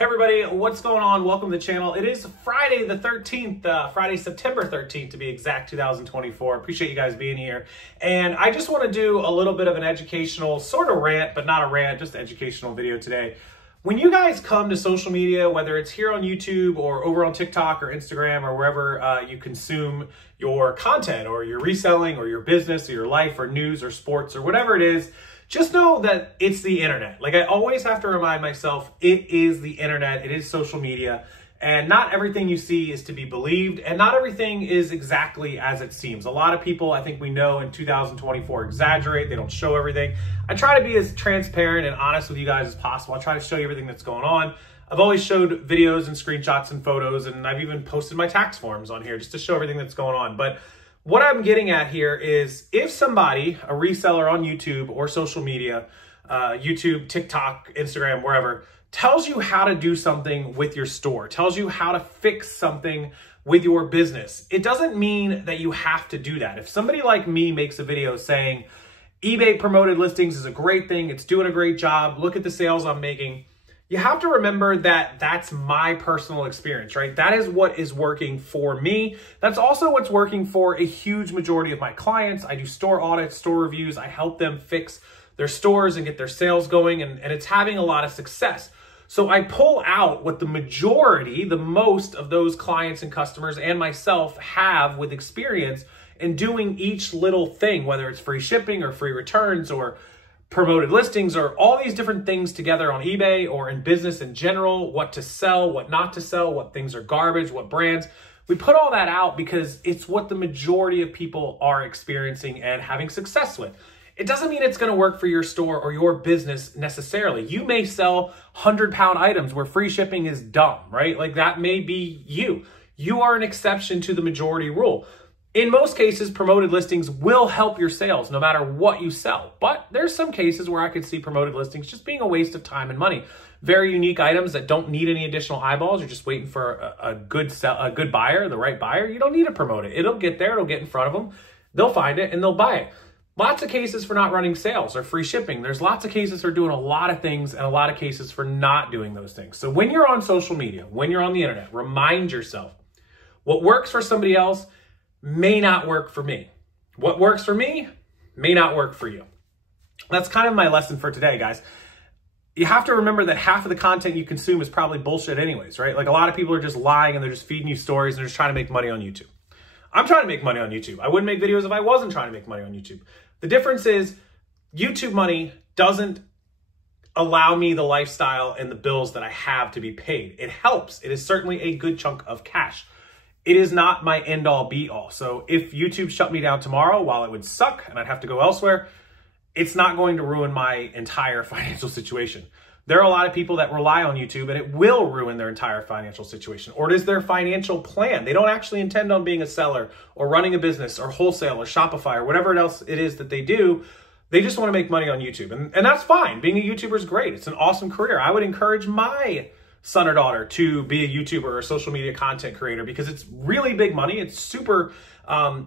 Hey everybody, what's going on? Welcome to the channel. It is Friday the 13th, Friday, September 13th to be exact, 2024. Appreciate you guys being here. And I just want to do a little bit of an educational sort of rant, but not a rant, just an educational video today. When you guys come to social media, whether it's here on YouTube or over on TikTok or Instagram or wherever you consume your content or your reselling or your business or your life or news or sports or whatever it is, just know that it's the internet. Like I always have to remind myself, it is the internet, it is social media, and not everything you see is to be believed, and not everything is exactly as it seems. A lot of people, I think we know in 2024, exaggerate, they don't show everything. I try to be as transparent and honest with you guys as possible. I try to show you everything that's going on. I've always showed videos and screenshots and photos, and I've even posted my tax forms on here just to show everything that's going on. But what I'm getting at here is if somebody, a reseller on YouTube or social media, YouTube, TikTok, Instagram, wherever, tells you how to do something with your store, tells you how to fix something with your business, it doesn't mean that you have to do that. If somebody like me makes a video saying, eBay promoted listings is a great thing, it's doing a great job, look at the sales I'm making, you have to remember that that's my personal experience, right? That is what is working for me. That's also what's working for a huge majority of my clients. I do store audits, store reviews. I help them fix their stores and get their sales going, and it's having a lot of success. So I pull out what the majority, the most of those clients and customers and myself have with experience in doing each little thing, whether it's free shipping or free returns or promoted listings or all these different things together on eBay or in business in general, what to sell, what not to sell, what things are garbage, what brands. We put all that out because it's what the majority of people are experiencing and having success with. It doesn't mean it's going to work for your store or your business necessarily. You may sell 100-pound items where free shipping is dumb, right? Like that may be you. You are an exception to the majority rule. In most cases, promoted listings will help your sales no matter what you sell. But there's some cases where I could see promoted listings just being a waste of time and money. Very unique items that don't need any additional eyeballs. You're just waiting for a good buyer, the right buyer. You don't need to promote it. It'll get there. It'll get in front of them. They'll find it and they'll buy it. Lots of cases for not running sales or free shipping. There's lots of cases for doing a lot of things and a lot of cases for not doing those things. So when you're on social media, when you're on the internet, remind yourself what works for somebody else may not work for me. What works for me may not work for you. That's kind of my lesson for today, guys. You have to remember that half of the content you consume is probably bullshit anyways, right? Like a lot of people are just lying and they're just feeding you stories and they're just trying to make money on YouTube. I'm trying to make money on YouTube. I wouldn't make videos if I wasn't trying to make money on YouTube. The difference is YouTube money doesn't allow me the lifestyle and the bills that I have to be paid. It helps. It is certainly a good chunk of cash. It is not my end all be all. So if YouTube shut me down tomorrow, while it would suck and I'd have to go elsewhere, it's not going to ruin my entire financial situation. There are a lot of people that rely on YouTube and it will ruin their entire financial situation, or it is their financial plan. They don't actually intend on being a seller or running a business or wholesale or Shopify or whatever else it is that they do. They just want to make money on YouTube. And that's fine. Being a YouTuber is great. It's an awesome career. I would encourage my son or daughter to be a YouTuber or a social media content creator because it's really big money. It's super,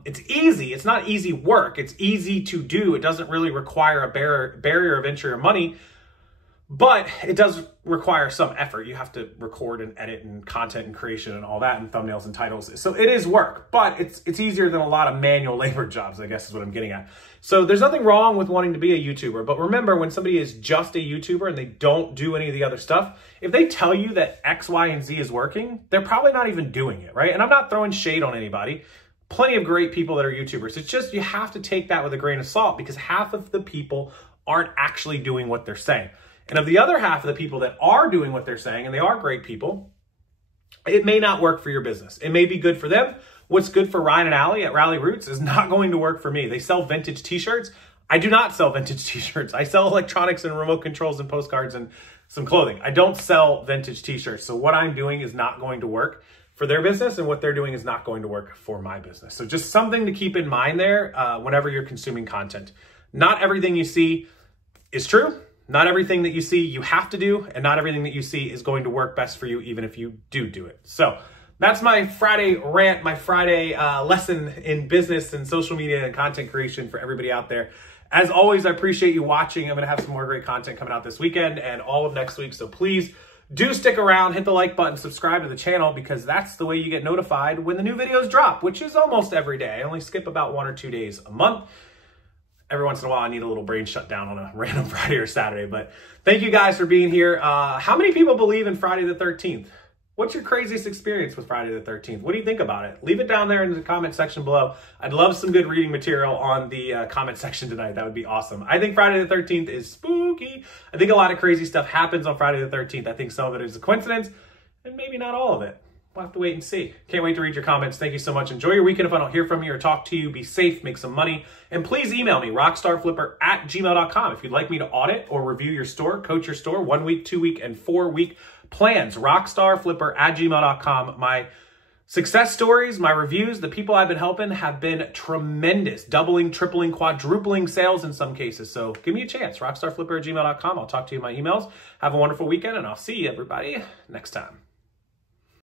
it's easy. It's not easy work. It's easy to do. It doesn't really require a barrier of entry or money, but it does require some effort. You have to record and edit and content and creation and all that and thumbnails and titles. So it is work, but it's easier than a lot of manual labor jobs, I guess is what I'm getting at. So there's nothing wrong with wanting to be a YouTuber, but remember when somebody is just a YouTuber and they don't do any of the other stuff, if they tell you that X, Y, and Z is working, they're probably not even doing it, right? And I'm not throwing shade on anybody. Plenty of great people that are YouTubers. It's just you have to take that with a grain of salt because half of the people aren't actually doing what they're saying. And of the other half of the people that are doing what they're saying, and they are great people, it may not work for your business. It may be good for them. What's good for Ryan and Allie at Rally Roots is not going to work for me. They sell vintage t-shirts. I do not sell vintage t-shirts. I sell electronics and remote controls and postcards and some clothing. I don't sell vintage t-shirts. So what I'm doing is not going to work for their business, and what they're doing is not going to work for my business. So just something to keep in mind there whenever you're consuming content. Not everything you see is true. Not everything that you see you have to do, and not everything that you see is going to work best for you, even if you do it. So that's my Friday rant, my Friday lesson in business and social media and content creation for everybody out there. As always, I appreciate you watching. I'm going to have some more great content coming out this weekend and all of next week. So please Do stick around, hit the like button, subscribe to the channel, because that's the way you get notified when the new videos drop, which is almost every day. I only skip about 1 or 2 days a month. Every once in a while, I need a little brain shutdown on a random Friday or Saturday. But thank you guys for being here. How many people believe in Friday the 13th? What's your craziest experience with Friday the 13th? What do you think about it? Leave it down there in the comment section below. I'd love some good reading material on the comment section tonight. That would be awesome. I think Friday the 13th is spooky. I think a lot of crazy stuff happens on Friday the 13th. I think some of it is a coincidence, and maybe not all of it. We'll have to wait and see. Can't wait to read your comments. Thank you so much. Enjoy your weekend. If I don't hear from you or talk to you, be safe, make some money. And please email me, rockstarflipper@gmail.com. If you'd like me to audit or review your store, coach your store, 1 week, 2 week, and 4 week plans, rockstarflipper@gmail.com. My success stories, my reviews, the people I've been helping have been tremendous. Doubling, tripling, quadrupling sales in some cases. So give me a chance, rockstarflipper@gmail.com. I'll talk to you in my emails. Have a wonderful weekend, and I'll see you, everybody, next time.